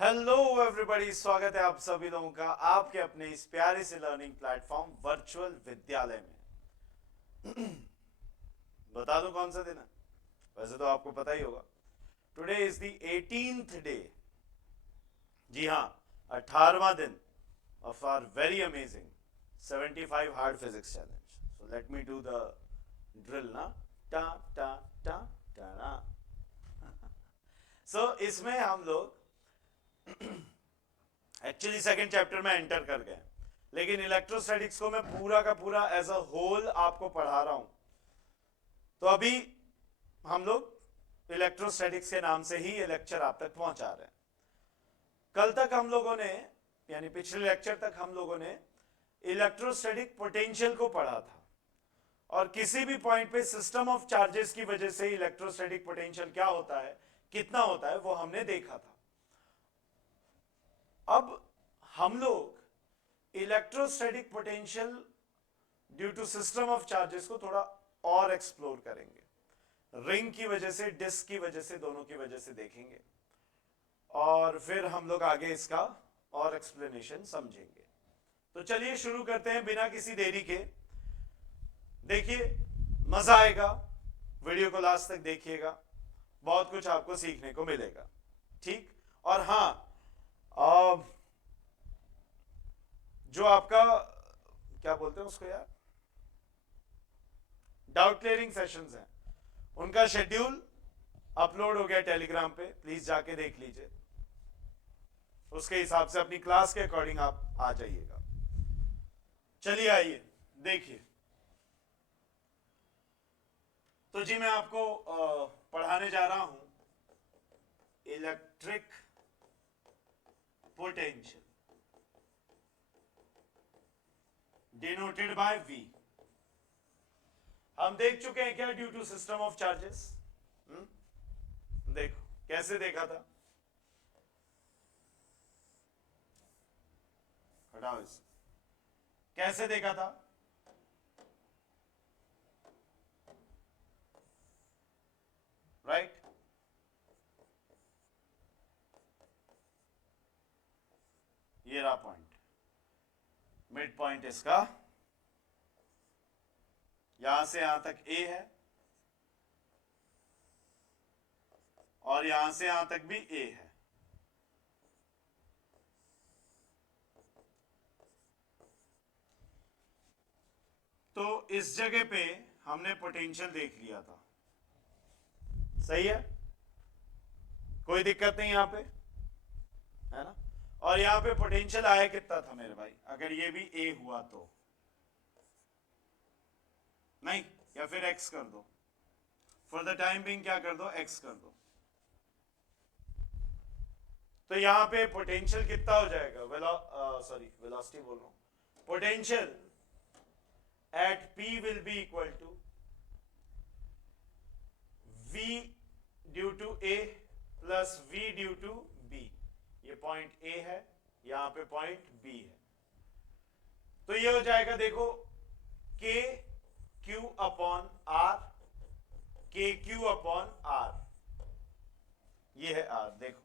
Hello everybody, स्वागत है आप सभी लोगों का आपके अपने इस प्यारे से लर्निंग प्लेटफॉर्म वर्चुअल विद्यालय में। बता दूं कौन सा दिन है? वैसे तो आपको पता ही होगा। Today is the 18th day. जी हाँ, 18वां दिन of our very amazing 75 hard physics challenge. So let me do the drill ना। टा टा टा टा ना। सो इसमें हम लोग एक्चुअली सेकंड चैप्टर में एंटर कर गए, लेकिन इलेक्ट्रोस्टैटिक्स को मैं पूरा का पूरा एज अ होल आपको पढ़ा रहा हूं। तो अभी हम लोग इलेक्ट्रोस्टैटिक्स के नाम से ही ये लेक्चर आप तक पहुंचा रहे हैं। कल तक हम लोगों ने, यानी पिछले लेक्चर तक हम लोगों ने इलेक्ट्रोस्टैटिक पोटेंशियल को पढ़ा था, और किसी भी पॉइंट पे सिस्टम ऑफ चार्जेस की वजह से इलेक्ट्रोस्टैटिक पोटेंशियल क्या होता है, कितना होता है, वो हमने देखा था। अब हम लोग electrostatic potential due to system of charges को थोड़ा और एक्सप्लोर करेंगे। रिंग की वजह से, डिस्क की वजह से, दोनों की वजह से देखेंगे, और फिर हम लोग आगे इसका और एक्सप्लेनेशन समझेंगे। तो चलिए शुरू करते हैं बिना किसी देरी के। देखिए, मजा आएगा, वीडियो को लास्ट तक देखिएगा, बहुत कुछ आपको सीखने को मिलेगा। ठीक? और हाँ, जो आपका क्या बोलते हैं उसको यार, डाउट क्लियरिंग सेशंस हैं, उनका शेड्यूल अपलोड हो गया टेलीग्राम पे, प्लीज जाके देख लीजिए। उसके हिसाब से अपनी क्लास के अकॉर्डिंग आप आ जाइएगा। चलिए आइए देखिए। तो जी, मैं आपको पढ़ाने जा रहा हूं electric potential denoted by V। हम देख चुके हैं क्या, due to system of charges. देखो कैसे देखा था, हटाओ इसे, कैसे देखा था। राइट? ये रहा पॉइंट, मिड पॉइंट इसका, यहां से यहां तक A है, और यहां से यहां तक भी A है। तो इस जगह पे हमने पोटेंशियल देख लिया था। सही है, कोई दिक्कत नहीं यहां पे, है ना? और यहां पे पोटेंशियल आया कितना था मेरे भाई, अगर ये भी A हुआ तो? नहीं, या फिर X कर दो, फॉर द टाइम बिंग क्या कर दो, X कर दो। तो यहां पे पोटेंशियल कितना हो जाएगा, वेलोसिटी बोल रहा हूं, potential at P will be equal to V due to A plus V due to B। ये पॉइंट A है, यहां पे पॉइंट B है। तो ये हो जाएगा, देखो, K Q upon R, K Q upon R, ये है R। देखो,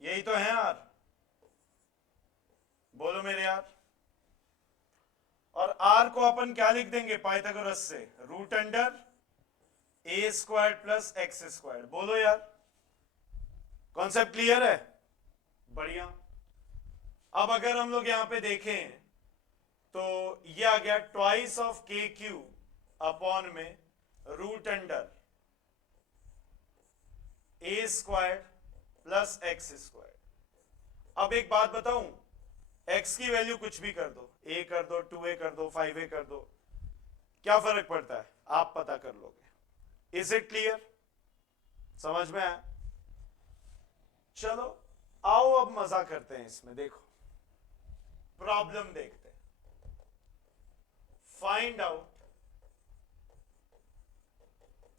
यही तो है यार, बोलो मेरे यार। और R को अपन क्या लिख देंगे पाइथागोरस से, root under A square plus x square. बोलो यार, कॉन्सेप्ट क्लियर है? बढ़िया। अब अगर हम लोग यहां पे देखें तो ये आ गया twice of k q upon में root under A square plus x square. अब एक बात बताऊं, x की वैल्यू कुछ भी कर दो, a कर दो, 2a कर दो, 5a कर दो, क्या फर्क पड़ता है, आप पता कर लोगे। Is it clear? समझ में आया? चलो आओ अब मजा करते हैं इसमें। देखो, प्रॉब्लम देखते हैं। Find out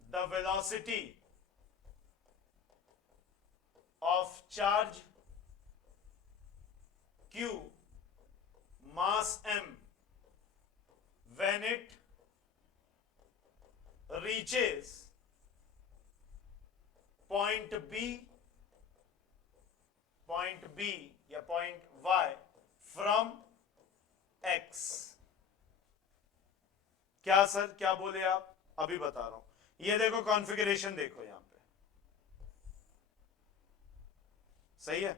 the velocity of charge q, mass m when it reaches point B या point Y from X। क्या सर, क्या बोले आप? अभी बता रहा हूं। ये देखो कॉन्फ़िगरेशन देखो यहां पे, सही है।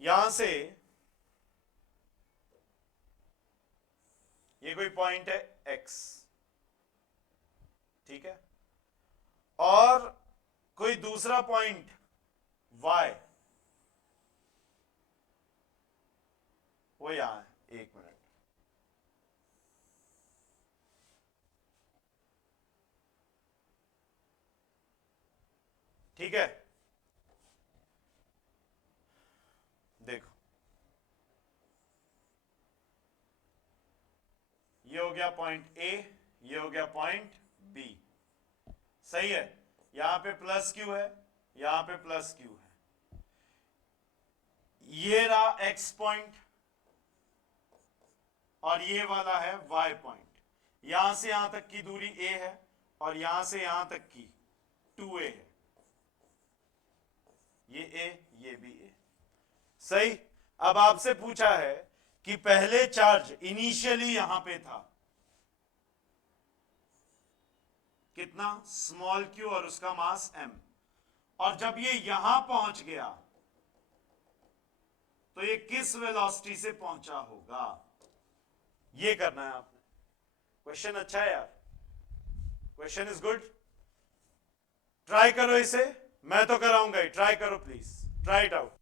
यहां से ये कोई पॉइंट है X, ठीक है, और कोई दूसरा पॉइंट Y, वो यहां है। एक मिनट, ठीक है, देखो ये हो गया पॉइंट ए, ये हो गया पॉइंट बी, सही है। यहां पे प्लस क्यू है, यहां पे प्लस क्यू है। ये रहा एक्स पॉइंट और ये वाला है वाई पॉइंट। यहां से यहां तक की दूरी ए है और यहां से यहां तक की 2a है। ये ए, ये भी ए, सही। अब आपसे पूछा है कि पहले चार्ज इनिशियली यहां पे था कितना, स्मॉल क्यू, और उसका मास m, और जब ये यहां पहुंच गया तो ये किस वेलोसिटी से पहुंचा होगा, ये करना है आपने। क्वेश्चन अच्छा है यार, क्वेश्चन इज गुड। ट्राई करो इसे, मैं तो कराऊंगा ही, ट्राई करो प्लीज, ट्राई इट आउट।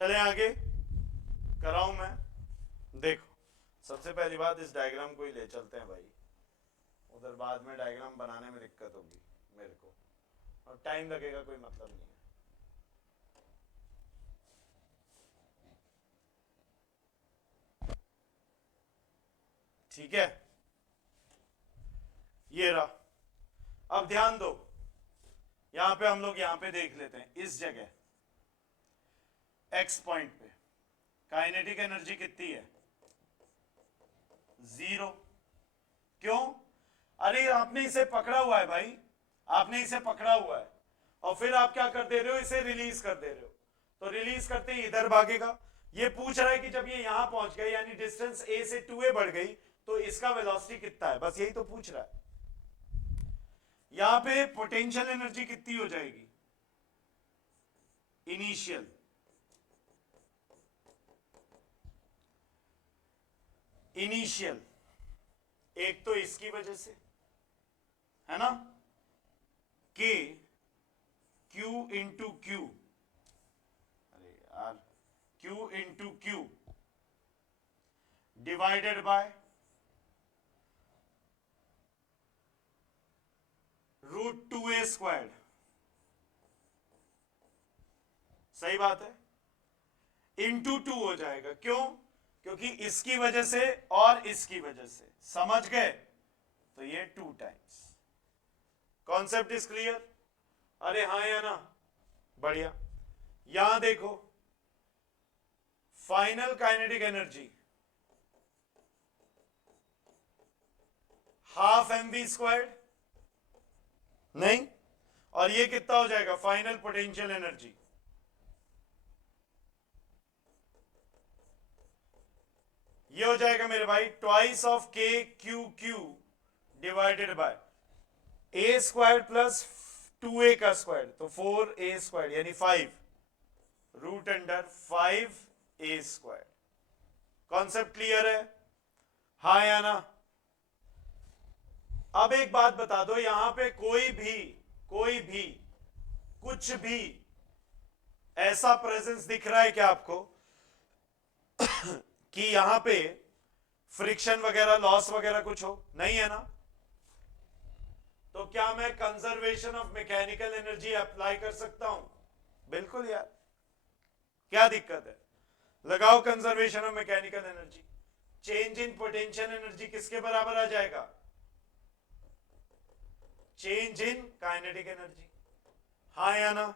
चले आगे, कराऊं मैं? देखो, सबसे पहली बात, इस डायग्राम को ही ले चलते हैं भाई, उधर बाद में डायग्राम बनाने में दिक्कत होगी मेरे को, और टाइम लगेगा, कोई मतलब नहीं है। ठीक है, ये रहा। अब ध्यान दो, यहां पे हम लोग यहां पे देख लेते हैं, इस जगह एक्स पॉइंट पे काइनेटिक एनर्जी कितनी है, 0। क्यों? अरे आपने इसे पकड़ा हुआ है भाई, आपने इसे पकड़ा हुआ है, और फिर आप क्या कर दे रहे हो, इसे रिलीज कर दे रहे हो, तो रिलीज करते ही इधर भागेगा। ये पूछ रहा है कि जब ये यहां पहुंच गया, यानी डिस्टेंस a से 2a बढ़ गई, तो इसका वेलोसिटी कितना है, बस यही तो पूछ रहा है। यहां पे पोटेंशियल एनर्जी कितनी हो जाएगी इनिशियल, इनिशियल एक तो इसकी वजह से है ना, के क्यू इंटू क्यू, अरे यार Q into Q divided bye √2a²। सही बात है, इंटू 2 हो जाएगा, क्यों, क्योंकि इसकी वजह से और इसकी वजह से, समझ गए, तो ये 2 टाइम्स। कॉन्सेप्ट इज क्लियर, अरे हाँ या ना, बढ़िया। यहां देखो फाइनल काइनेटिक एनर्जी ½ mv², नहीं, और ये कितना हो जाएगा फाइनल पोटेंशियल एनर्जी, ये हो जाएगा मेरे भाई twice of k Q Q divided bye a² plus 2a का स्क्वायर, तो 4a² यानी 5√5a²। कॉन्सेप्ट क्लियर है, हाँ या ना। अब एक बात बता दो, यहां पे कोई भी कुछ भी ऐसा प्रेजेंस दिख रहा है क्या आपको कि यहां पे फ्रिक्शन वगैरह लॉस वगैरह कुछ हो, नहीं है ना। तो क्या मैं conservation of mechanical energy apply कर सकता हूं, बिल्कुल यार, क्या दिक्कत है, लगाओ conservation of mechanical energy. Change in potential energy किसके बराबर आ जाएगा, चेंज इन काइनेटिक एनर्जी, हाँ या ना।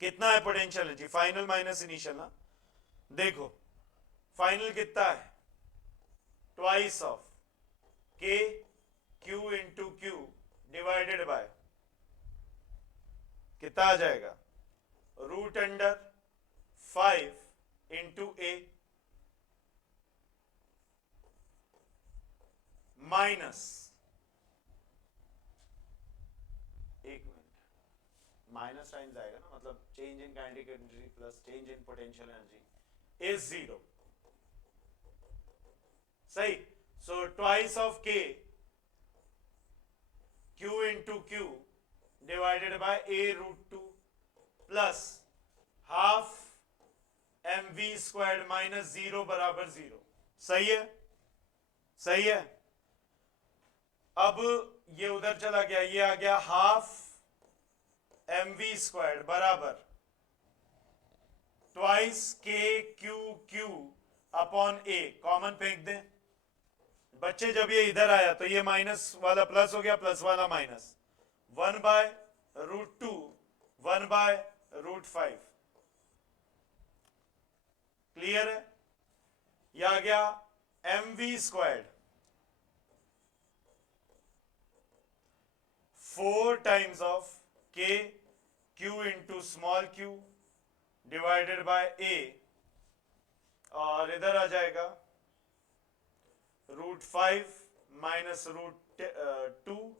कितना है potential energy, final minus initial ना, देखो फाइनल कितना है, twice of k q into Q divided bye कितना आ जाएगा, √5 इंटू ए माइनस, एक मिनट, माइनस साइन आएगा ना, मतलब change in kinetic energy plus change in potential energy is 0, सही। So twice of k q into Q divided bye a√2 plus ½ mv² minus 0 बराबर 0, सही है, सही है। अब ये उधर चला गया, ये आ गया ½ mv² बराबर ट्वाइस के क्यू क्यू अपॉन ए, कॉमन फेंक दें बच्चे, जब ये इधर आया तो ये माइनस वाला प्लस हो गया, प्लस वाला माइनस, 1/√2 1/√5, क्लियर है। यह आ गया mv², 4 times of k q into small q divided by a, और इधर आ जाएगा √5 माइनस √2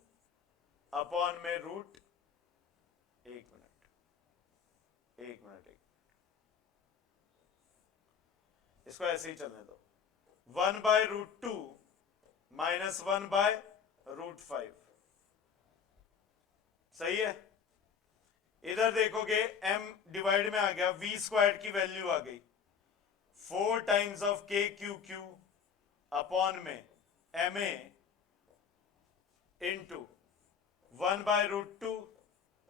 अपॉन में रूट, एक मिनट, इसको ऐसे ही चलने दो, 1/√2 माइनस 1/√5, सही है। इधर देखोगे m डिवाइड में आ गया, v² की वैल्यू आ गई 4 times of k Q Q upon में ma इंटू 1/√2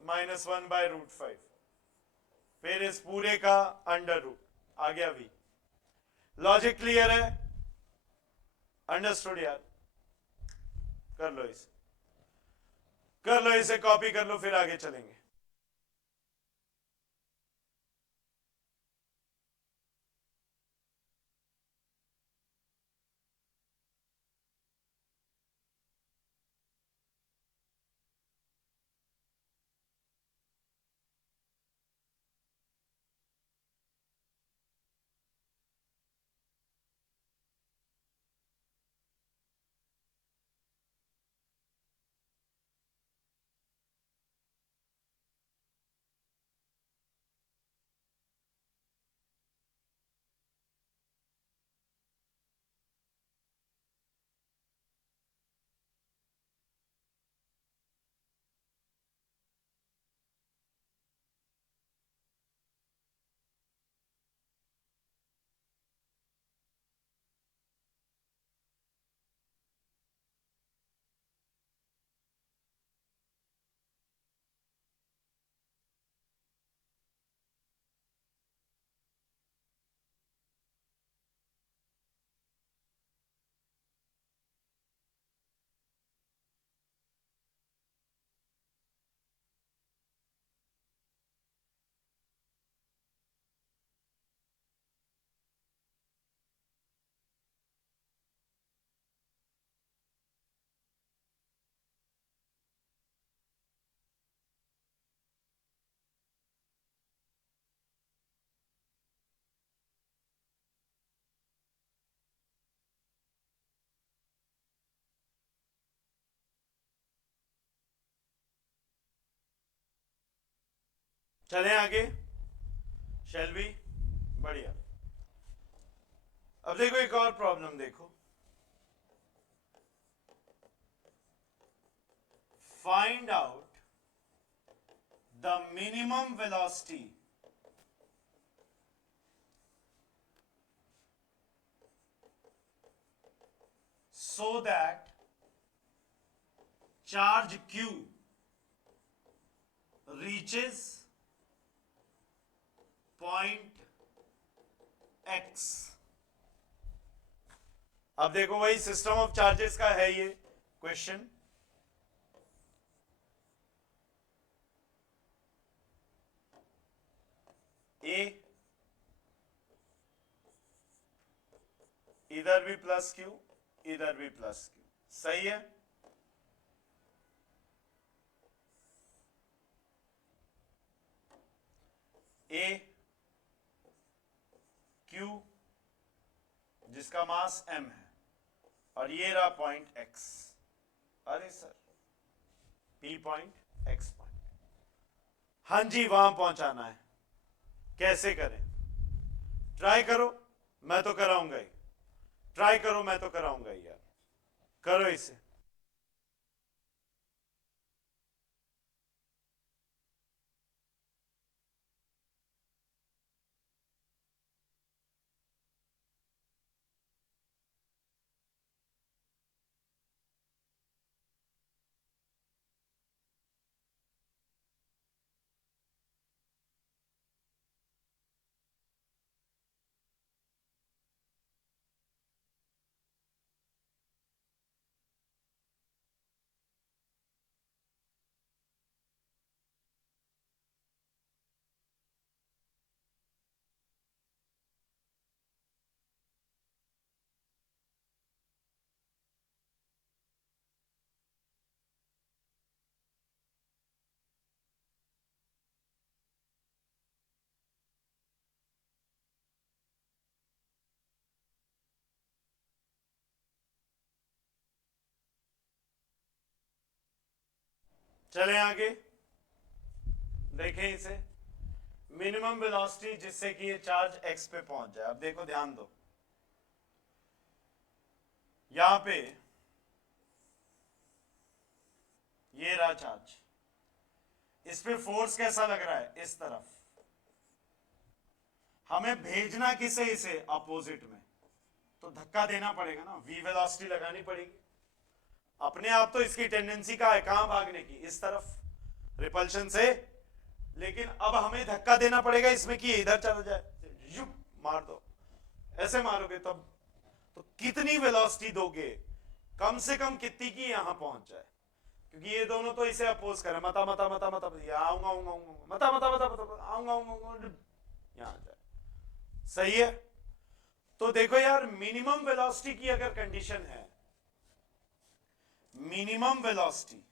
माइनस 1/√5, फिर इस पूरे का अंडर रूट आ गया v। लॉजिक क्लियर है, अंडरस्टूड यार, कर लो इसे, कर लो इसे, कॉपी कर लो, फिर आगे चलेंगे। चलें आगे, शैल बी, बढ़िया। अब देखो एक और प्रॉब्लम देखो, find out the minimum velocity so that charge q reaches point x। अब देखो वही सिस्टम ऑफ चार्जेस का है ये क्वेश्चन। ए इधर भी प्लस क्यू, इधर भी प्लस क्यू, सही है। ए क्यू जिसका मास m है, और ये रहा पॉइंट x। अरे sir, p point x point, हाँ जी वहां पहुंचाना है। कैसे करें? ट्राई करो, मैं तो कराऊंगा ही। ट्राई करो, मैं तो कराऊंगा ही यार। करो इसे। चलें आगे, देखें इसे। मिनिमम वेलोसिटी जिससे कि ये चार्ज x पे पहुंच जाए। अब देखो ध्यान दो, यहां पे ये रहा चार्ज, इस पे फोर्स कैसा लग रहा है? इस तरफ। हमें भेजना किसे? इसे अपोजिट में, तो धक्का देना पड़ेगा ना, v वेलोसिटी लगानी पड़ेगी। अपने आप तो इसकी टेंडेंसी का है कहां भागने की? इस तरफ, रिपल्शन से। लेकिन अब हमें धक्का देना पड़ेगा इसमें कि इधर चला जाए, युप मार दो। ऐसे मारोगे तब तो कितनी वेलोसिटी दोगे? कम से कम कितनी की यहां पहुंच जाए, क्योंकि ये दोनों तो इसे अपोज करें। मता मता मता मता आऊंगा आऊंगा आऊंगा, मता मता मता आऊंगा आऊंगा, यहां जाए। सही है। तो देखो यार, मिनिमम वेलोसिटी की अगर कंडीशन है, मिनिमम वेलोसिटी,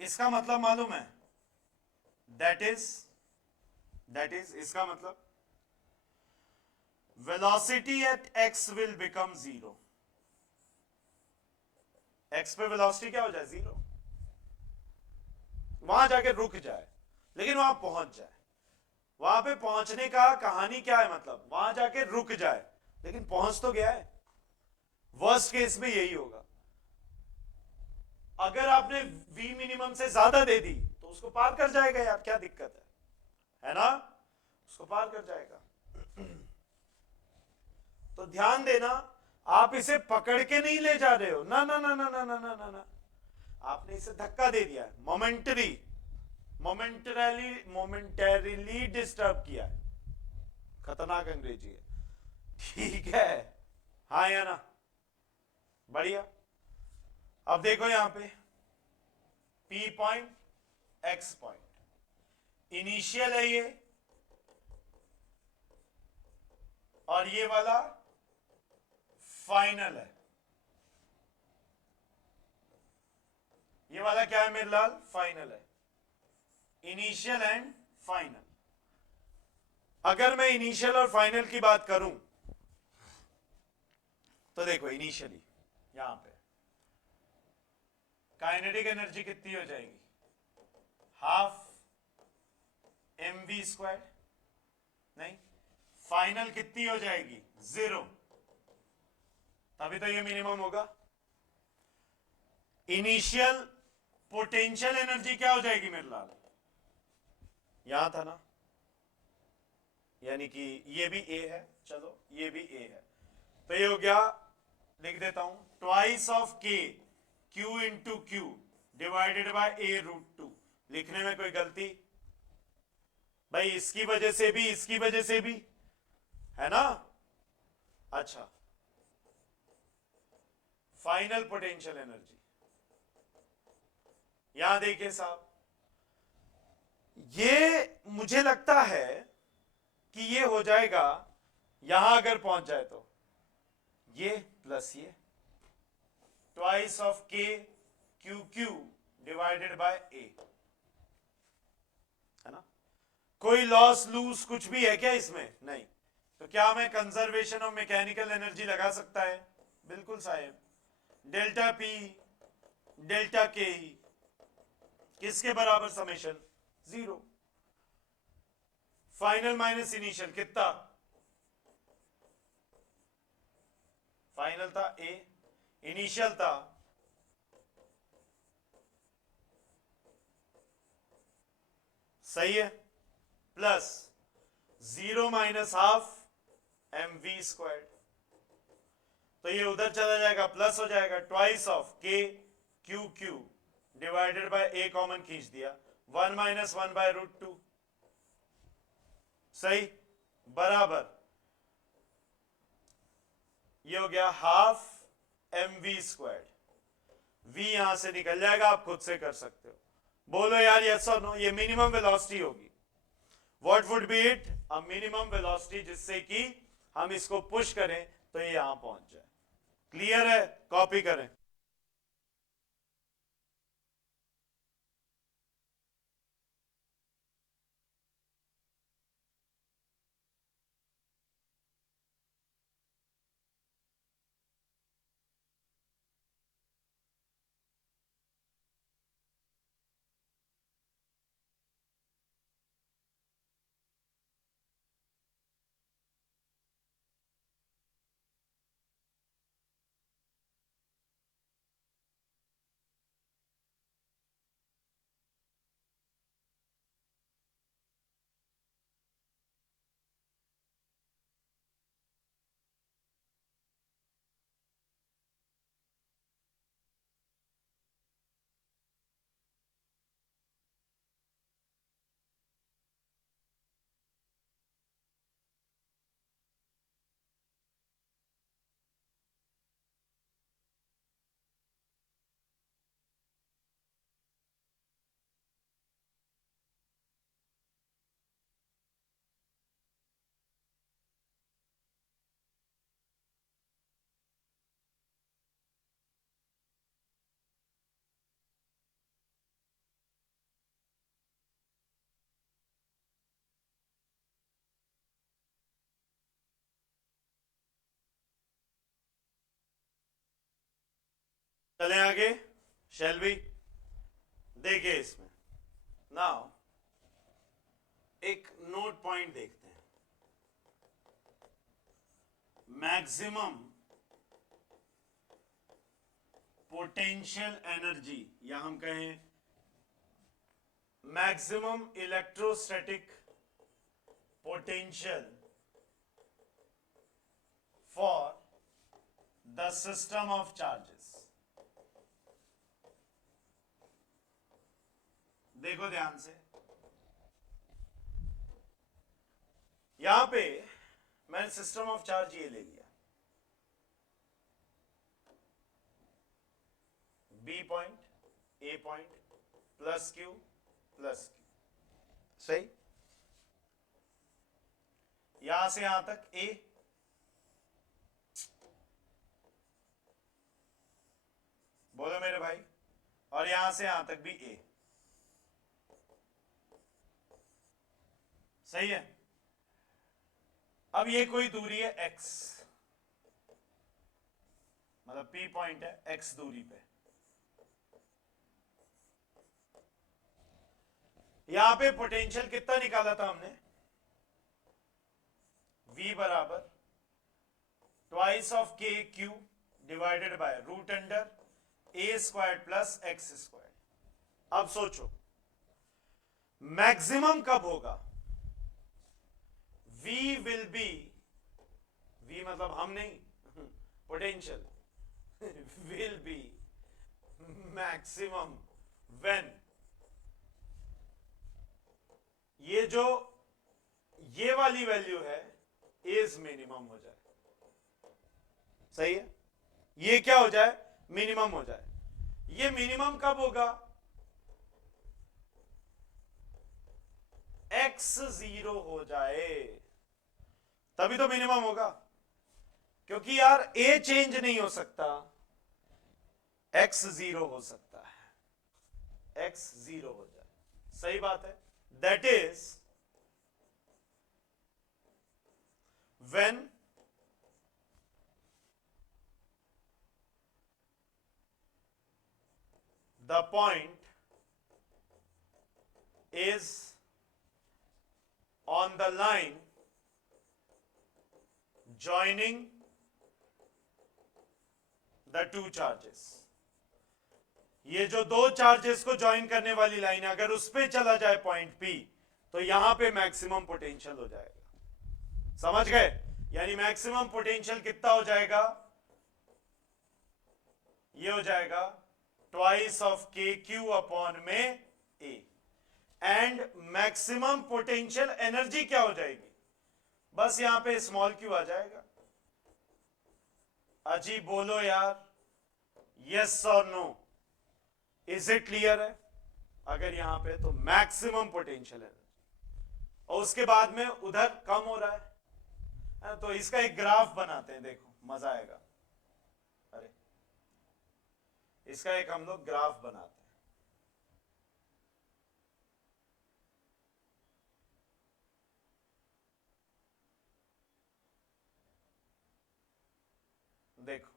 इसका मतलब मालूम है, दैट इज इसका मतलब velocity at x will become 0। x पे वेलोसिटी क्या हो जाए? 0। वहां जाके रुक जाए, लेकिन वहां पहुंच जाए। वहां पे पहुंचने का कहानी क्या है? मतलब वहां जाके रुक जाए, लेकिन पहुंच तो गया है। वर्स्ट केस में यही होगा। अगर आपने v मिनिमम से ज्यादा दे दी तो उसको पार कर जाएगा यार, क्या दिक्कत है ना? उसको पार कर जाएगा। तो ध्यान देना, आप इसे पकड़ के नहीं ले जा रहे हो, ना ना ना ना ना ना ना ना ना, आपने इसे धक्का दे दिया, मोमेंटरीली डिस्टर्ब किया है। खतरनाक अंग्रेजी है, ठीक है? हाँ या ना? बढ़िया। अब देखो यहां पे P point, X point, initial है ये, और ये वाला फाइनल है। ये वाला क्या है मेरे लाल? फाइनल है। Initial and final. अगर मैं इनिशियल और फाइनल की बात करूं तो देखो, इनिशियली यहां पे काइनेटिक एनर्जी कितनी हो जाएगी? हाफ mv², नहीं, फाइनल कितनी हो जाएगी 0, तभी तो ये मिनिमम होगा। इनिशियल पोटेंशियल एनर्जी क्या हो जाएगी मेरे लाल, यहां था ना, यानी कि ये भी ए है, चलो ये भी ए है, तो ये हो गया, लिख देता हूं, twice of k q into Q divided bye a√2। लिखने में कोई गलती भाई, इसकी वजह से भी इसकी वजह से भी है ना। अच्छा, फाइनल पोटेंशियल एनर्जी यहां देखिए साहब, ये मुझे लगता है कि ये हो जाएगा, यहां अगर पहुंच जाए तो ये प्लस ये twice of k Q Q divided by ए, है ना। कोई लॉस लूज कुछ भी है क्या इसमें, नहीं, तो क्या मैं कंजर्वेशन ऑफ मैकेनिकल एनर्जी लगा सकता है, बिल्कुल साहब, डेल्टा पी डेल्टा के किसके बराबर, समेशन 0, फाइनल माइनस इनिशियल कितना, फाइनल था ए, इनिशियल था सही है, प्लस 0 माइनस हाफ mv², तो ये उधर चला जाएगा, प्लस हो जाएगा, twice of k Q Q divided by A, common खींच दिया, 1 माइनस 1/√2, सही, बराबर, ये हो गया हाफ mv², v यहां से निकल जाएगा, आप खुद से कर सकते हो, बोलो यार यस और नो, ये मिनिमम वेलोसिटी होगी, what would be it, a minimum velocity, जिससे कि हम इसको पुश करें तो ये यहां पहुंच जाए। क्लियर है, कॉपी करें। चलें आगे, शैल भी देखिए इसमें, नाउ एक नोट पॉइंट देखते हैं, मैक्सिमम पोटेंशियल एनर्जी, या हम कहें maximum electrostatic potential for the system of charges. देखो ध्यान से, यहां पे मैंने सिस्टम ऑफ चार्ज ये ले लिया, B point A point plus q, सही, यहां से यहां तक ए, बोलो मेरे भाई, और यहां से यहां तक भी ए, सही है। अब ये कोई दूरी है x, मतलब P पॉइंट है x दूरी पे, यहां पे पोटेंशियल कितना निकाला था हमने, V बराबर twice of k q divided by root under A square plus x square. अब सोचो मैक्सिमम कब होगा, V विल बी, V मतलब हम नहीं, potential will be maximum when, ये जो ये वाली वैल्यू है इज मिनिमम हो जाए, सही है, ये क्या हो जाए, मिनिमम हो जाए। ये मिनिमम कब होगा, x 0 हो जाए तभी तो मिनिमम होगा, क्योंकि यार a चेंज नहीं हो सकता, x 0 हो सकता है, x 0 हो जाए, सही बात है। That is when the point is on the line joining the two charges, ये जो दो चार्जेस को ज्वाइन करने वाली लाइन है अगर उस पे चला जाए पॉइंट P तो यहां पे मैक्सिमम पोटेंशियल हो जाएगा, समझ गए, यानी मैक्सिमम पोटेंशियल कितना हो जाएगा, ये हो जाएगा twice of k q upon में ए, एंड मैक्सिमम पोटेंशियल एनर्जी क्या हो जाएगी, बस यहां पे स्मॉल क्यू आ जाएगा। अजी बोलो यार, यस और नो, इज इट क्लियर है, अगर यहां पे तो मैक्सिमम पोटेंशियल एनर्जी, और उसके बाद में उधर कम हो रहा है, तो इसका एक ग्राफ बनाते हैं, देखो मजा आएगा, अरे इसका एक हम लोग ग्राफ बनाते हैं, देखो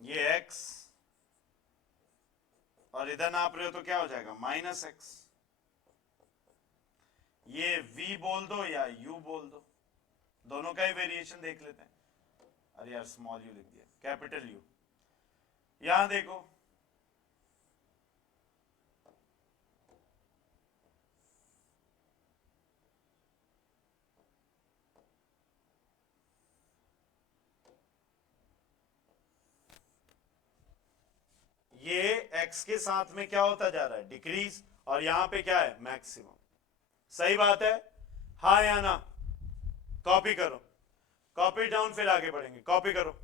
ये x और इधर नाप रहे हो तो क्या हो जाएगा माइनस एक्स, ये v बोल दो या u बोल दो, दोनों का ही वेरिएशन देख लेते हैं, अरे यार स्मॉल u लिख दिया, कैपिटल U, यहां देखो ये x के साथ में क्या होता जा रहा है, डिक्रीज, और यहां पे क्या है मैक्सिमम, सही बात है, हाँ या ना, कॉपी करो, कॉपी डाउन, फिर आगे बढ़ेंगे, कॉपी करो।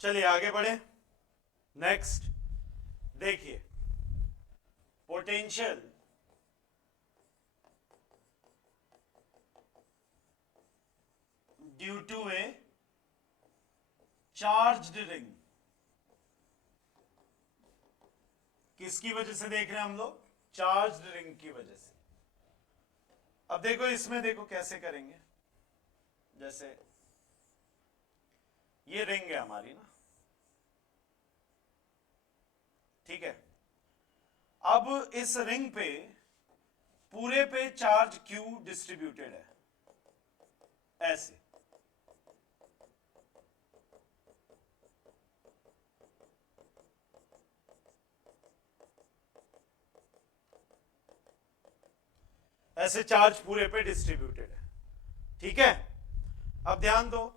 चलिए आगे बढ़े। नेक्स्ट देखिए, potential due to a charged ring, किसकी वजह से देख रहे हैं हम लोग? चार्ज्ड रिंग की वजह से। अब देखो इसमें, देखो कैसे करेंगे। जैसे ये रिंग है हमारी ना, ठीक है। अब इस रिंग पे पूरे पे चार्ज Q डिस्ट्रीब्यूटेड है, ऐसे। ऐसे चार्ज पूरे पे डिस्ट्रीब्यूटेड है, ठीक है। अब ध्यान दो,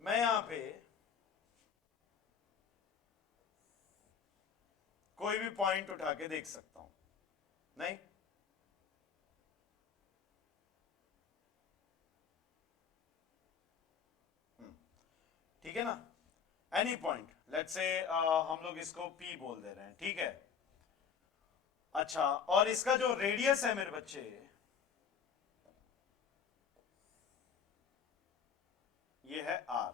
मैं यहां पे कोई भी पॉइंट उठा के देख सकता हूं, नहीं? ठीक है ना, एनी पॉइंट, लेट्स से हम लोग इसको P बोल दे रहे हैं, ठीक है। अच्छा, और इसका जो रेडियस है मेरे बच्चे, ये है R,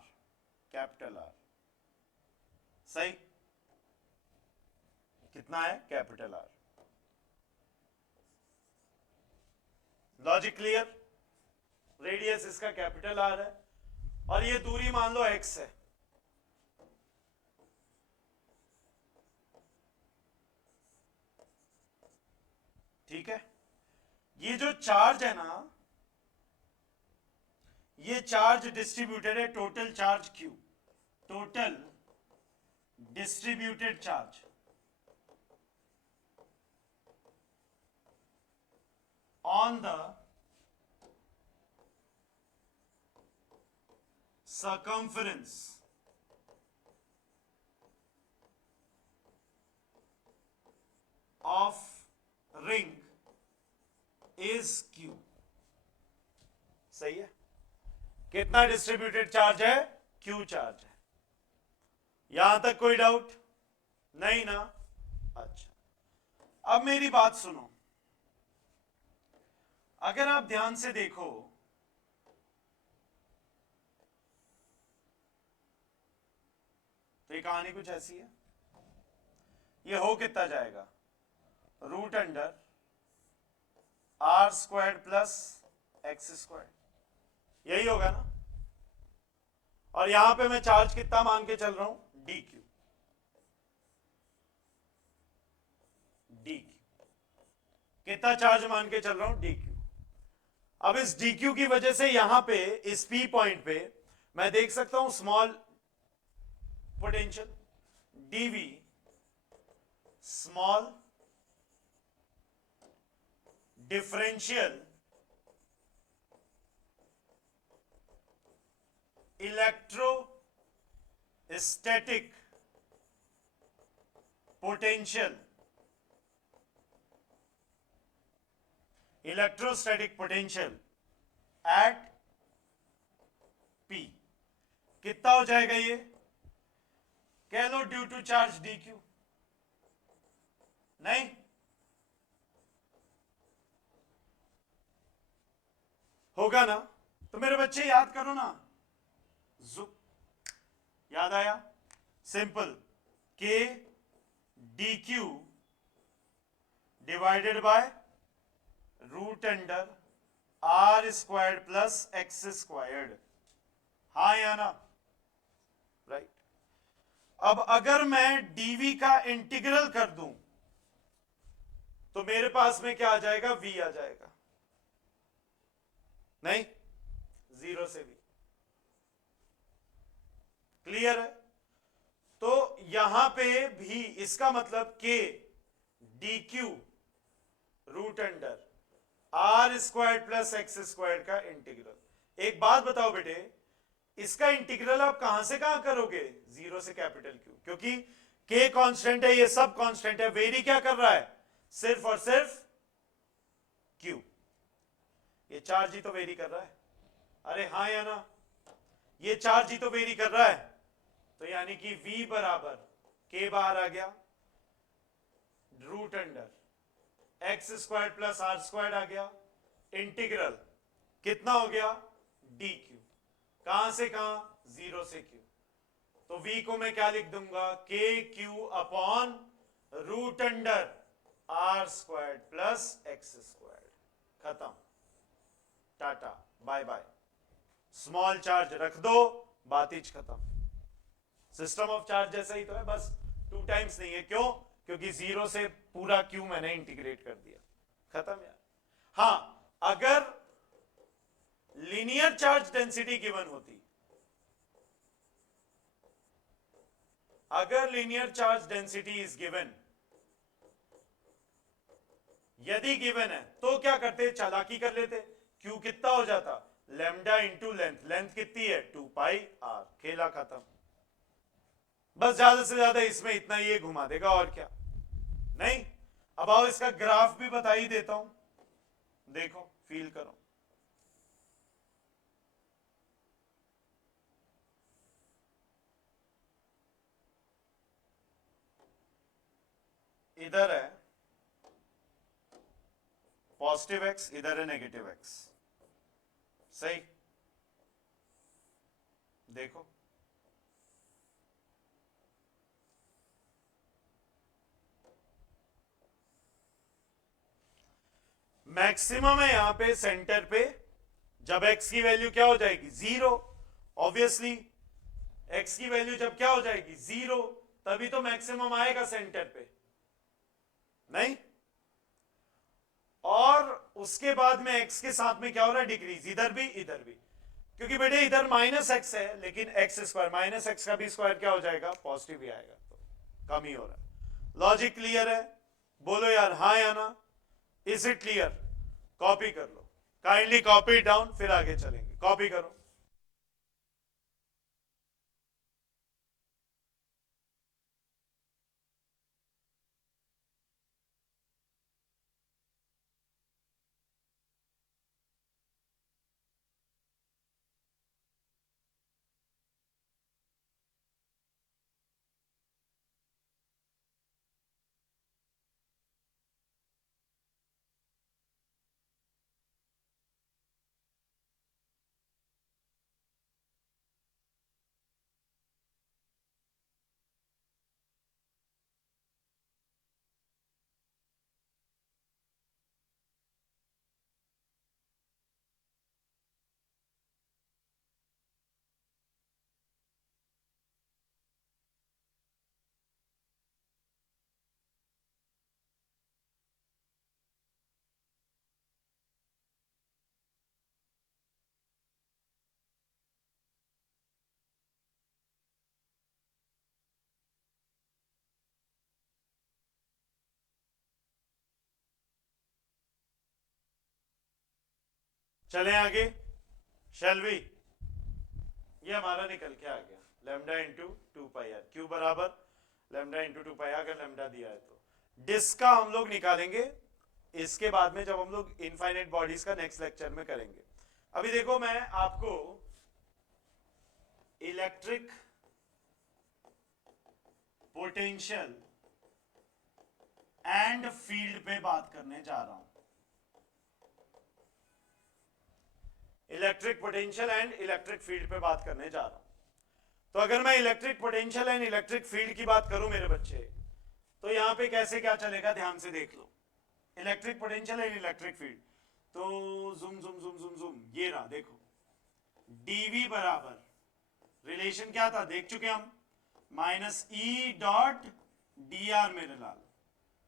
कैपिटल R, सही? कितना है? Capital R। Logic clear? Radius इसका कैपिटल R है, और ये दूरी मान लो x है, ठीक है। ये जो चार्ज है ना, ये चार्ज डिस्ट्रीब्यूटेड है, total charge Q, total distributed charge on the circumference of ring is Q। सही है? कितना डिस्ट्रीब्यूटेड चार्ज है? Q चार्ज है। यहां तक कोई डाउट नहीं ना? अच्छा, अब मेरी बात सुनो, अगर आप ध्यान से देखो, तो ये कहानी कुछ ऐसी है। ये हो कितना जाएगा? Root under R² plus x², यही होगा ना? और यहां पे मैं चार्ज कितना मान के चल रहा हूं? dq। कितना चार्ज मान के चल रहा हूं? dq। अब इस dq की वजह से यहां पे इस P पॉइंट पे मैं देख सकता हूं small potential dv, small differential electrostatic potential, electrostatic potential at P। कितना हो जाएगा ये? कह लो ड्यू टू चार्ज dq, नहीं? होगा ना? तो मेरे बच्चे याद करो ना, याद आया? Simple, k dq divided by root under R² plus x²। हाँ या ना? राइट। अब अगर मैं dv का इंटीग्रल कर दूं तो मेरे पास में क्या आ जाएगा? v आ जाएगा, नहीं? 0 से v। क्लियर है? तो यहां पे भी इसका मतलब k dq root under R² plus x² का इंटीग्रल। एक बात बताओ बेटे, इसका इंटीग्रल आप कहां से कहां करोगे? 0 से कैपिटल Q, क्योंकि k कांस्टेंट है, ये सब कांस्टेंट है, वेरी क्या कर रहा है? सिर्फ और सिर्फ Q। ये चार्ज ही तो वेरी कर रहा है। अरे हाँ या ना? ये चार्ज ही तो वेरी कर रहा है, तो यानी कि v बराबर k बाहर आ गया, root under x square plus r square आ गया, इंटीग्रल कितना हो गया डी क्यू, कहां से कहां, 0 से q, तो v को मैं क्या लिख दूंगा, k q upon root under r square plus x square, खत्म, tata bye bye, small charge रख दो, बात ही खत्म। सिस्टम ऑफ चार्ज जैसा ही तो है, बस 2 टाइम्स नहीं है, क्यों, क्योंकि 0 से पूरा क्यू मैंने इंटीग्रेट कर दिया, खत्म यार। हां, अगर लीनियर चार्ज डेंसिटी गिवन होती, अगर linear charge density is given, यदि गिवन है तो क्या करते, चालाकी कर लेते, क्यू कितना हो जाता, लैम्डा इंटू लेंथ, लेंथ कितनी है 2 पाई आर, खेला खत्म। बस ज्यादा से ज्यादा इसमें इतना ये घुमा देगा और क्या नहीं। अब आओ इसका ग्राफ भी बता ही देता हूं, देखो फील करो, इधर है पॉजिटिव एक्स, इधर है नेगेटिव एक्स, सही, देखो मैक्सिमम है यहां पे सेंटर पे, जब x की वैल्यू क्या हो जाएगी 0, ऑब्वियसली x की वैल्यू जब क्या हो जाएगी 0, तभी तो मैक्सिमम आएगा सेंटर पे, नहीं, और उसके बाद में x के साथ में क्या हो रहा है, डिक्रीज, इधर भी, क्योंकि बेटे इधर माइनस एक्स है, लेकिन एक्स स्क्वायर माइनस एक्स का भी स्क्वायर क्या हो जाएगा, पॉजिटिव ही आएगा, तो कम ही हो रहा है। लॉजिक क्लियर है, बोलो यार हाँ या ना, इज इट क्लियर, कॉपी कर लो, काइंडली कॉपी डाउन, फिर आगे चलेंगे, कॉपी करो। चले आगे, शैल वी, ये हमारा निकल के आ गया, lambda into 2 pi r, q बराबर लैम्डा इंटू 2 पाई, अगर लैम्डा दिया है तो डिस्क का हम लोग निकालेंगे इसके बाद में, जब हम लोग इनफाइनाइट बॉडीज का नेक्स्ट लेक्चर में करेंगे। अभी देखो मैं आपको इलेक्ट्रिक पोटेंशियल एंड फील्ड पे बात करने जा रहा हूं, electric potential and electric field पे बात करने जा रहा हूं। तो अगर मैं electric potential and electric field की बात करूं मेरे बच्चे, तो यहां पे कैसे क्या चलेगा, ध्यान से देख लो, electric potential and electric field, तो zoom zoom zoom zoom zoom, ये रहा देखो, डीवी बराबर रिलेशन क्या था देख चुके हम, minus E dot d are मेरे लाल,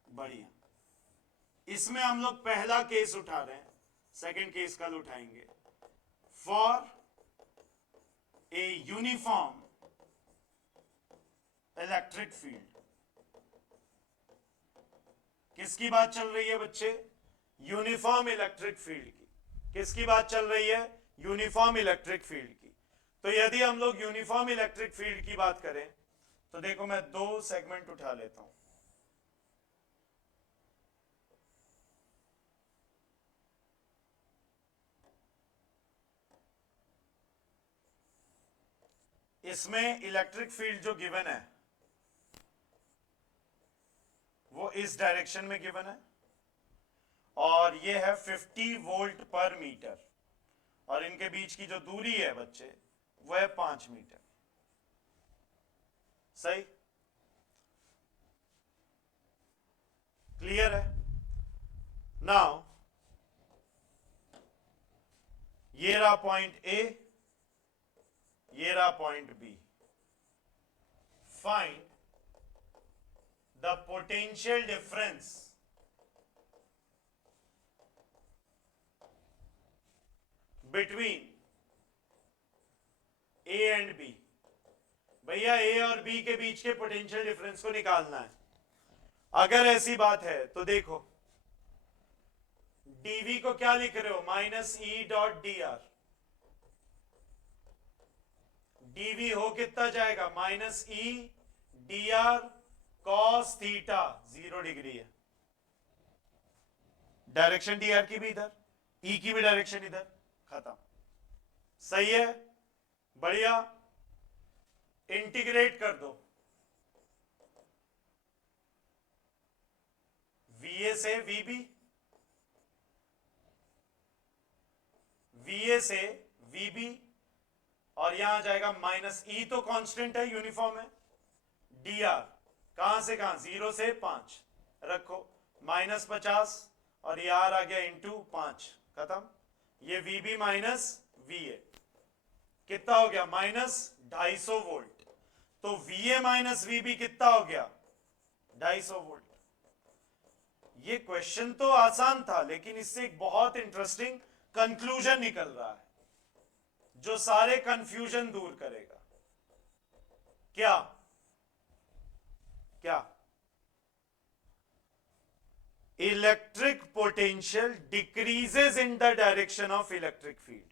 बढ़िया। इसमें हम लोग पहला केस उठा रहे हैं, सेकंड केस कल उठाएंगे, for a uniform electric field. किसकी बात चल रही है बच्चे, यूनिफॉर्म इलेक्ट्रिक फील्ड की, किसकी बात चल रही है, यूनिफॉर्म इलेक्ट्रिक फील्ड की। तो यदि हम लोग यूनिफॉर्म इलेक्ट्रिक फील्ड की बात करें, तो देखो मैं 2 सेगमेंट उठा लेता हूं, इसमें इलेक्ट्रिक फील्ड जो गिवन है वो इस डायरेक्शन में गिवन है, और ये है 50 वोल्ट पर मीटर, और इनके बीच की जो दूरी है बच्चे वो है 5 मीटर। सही, क्लियर है? नाउ ये रहा पॉइंट ए, ये रहा point B. Find the potential difference between A and B. भैया ए और बी के बीच के पोटेंशियल डिफरेंस को निकालना है। अगर ऐसी बात है तो देखो, डीवी को क्या लिख रहे हो? Minus E dot d r. DV हो कितना जाएगा? Minus E d r cos theta, 0 degree है। डायरेक्शन डी आर की भी इधर, ई की भी डायरेक्शन इधर, खत्म। सही है, बढ़िया। इंटीग्रेट कर दो, वीए से वीबी, वीए से वीबी, और यहां जाएगा माइनस ई, तो कांस्टेंट है, यूनिफॉर्म है। डी आर कहां से कहां? 0 से 5 रखो, माइनस 50, और ये आर आ गया इंटू 5, खत्म। ये वीबी माइनस वीए कितना हो गया? Minus 250 volt. तो वीए माइनस वीबी कितना हो गया? 250 वोल्ट। ये क्वेश्चन तो आसान था, लेकिन इससे एक बहुत इंटरेस्टिंग कंक्लूजन निकल रहा है जो सारे कंफ्यूजन दूर करेगा। क्या क्या? Electric potential decreases in the direction of electric field.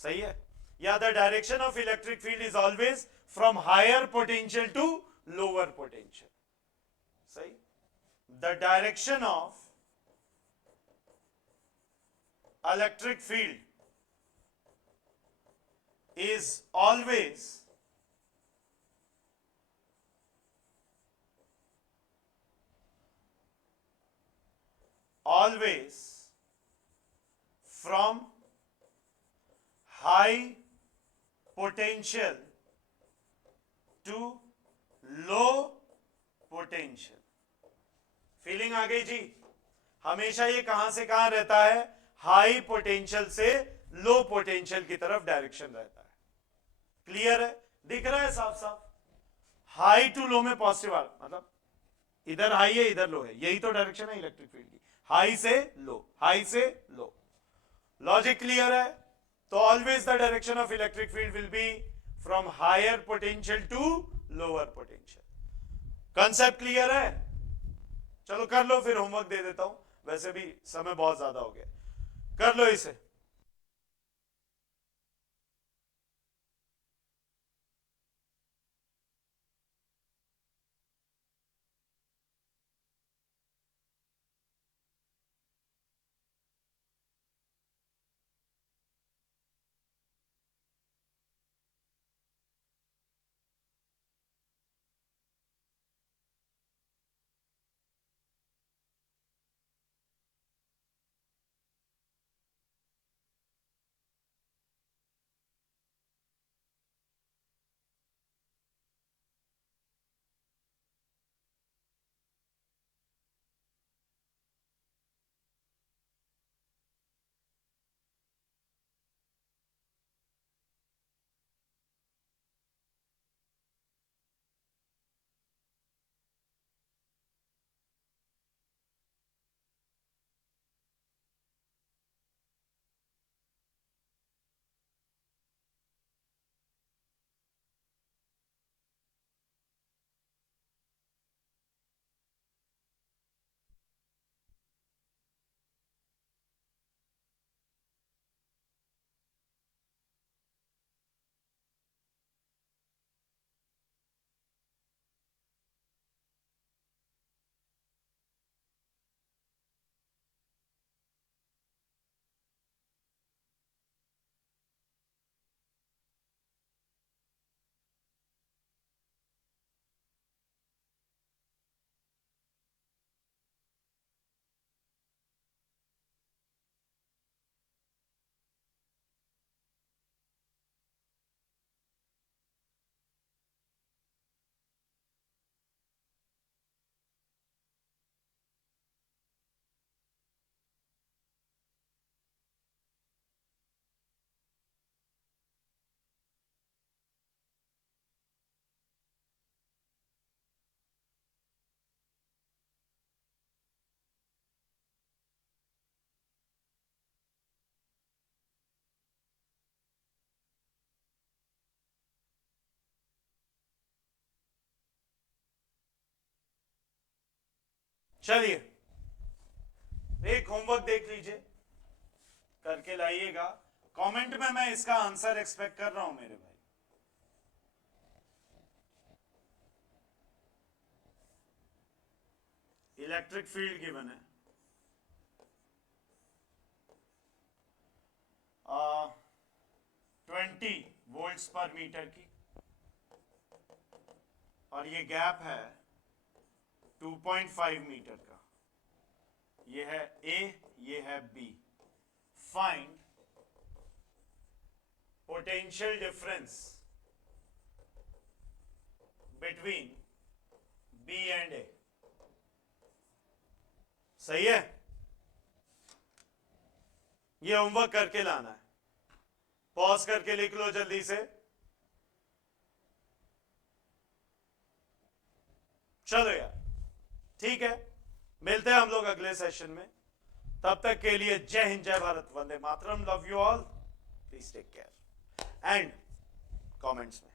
सही है? या the direction of electric field is always from higher potential to lower potential. सही, the direction of electric field is always from high potential to low potential। Feeling आ गई जी? हमेशा ये कहां से कहां रहता है? हाई पोटेंशियल से लो पोटेंशियल की तरफ डायरेक्शन रहता है। क्लियर है? दिख रहा है साफ साफ? हाई टू लो में पॉजिटिव आ, मतलब इधर हाई है इधर लो है, यही तो डायरेक्शन है इलेक्ट्रिक फील्ड की। हाई से लो, हाई से लो। लॉजिक क्लियर है? तो always the direction of electric field will be from higher potential to lower potential. Concept clear है? चलो कर लो, फिर होमवर्क दे देता हूं, वैसे भी समय बहुत ज्यादा हो गया। कर लो इसे। चलिए एक होमवर्क देख लीजिए, करके लाइएगा। कमेंट में मैं इसका आंसर एक्सपेक्ट कर रहा हूं मेरे भाई। इलेक्ट्रिक फील्ड गिवन है, 20 वोल्ट्स पर मीटर की, और ये गैप है 2.5 मीटर का। ये है ए, ये है B. Find potential difference between B and A. सही है, ये होमवर्क करके लाना है। पॉज करके लिख लो जल्दी से। चलो यार, ठीक है, मिलते हैं हम लोग अगले सेशन में। तब तक के लिए Jai Hind, Jai Bharat, Vande Mataram, love you all, please take care and comments में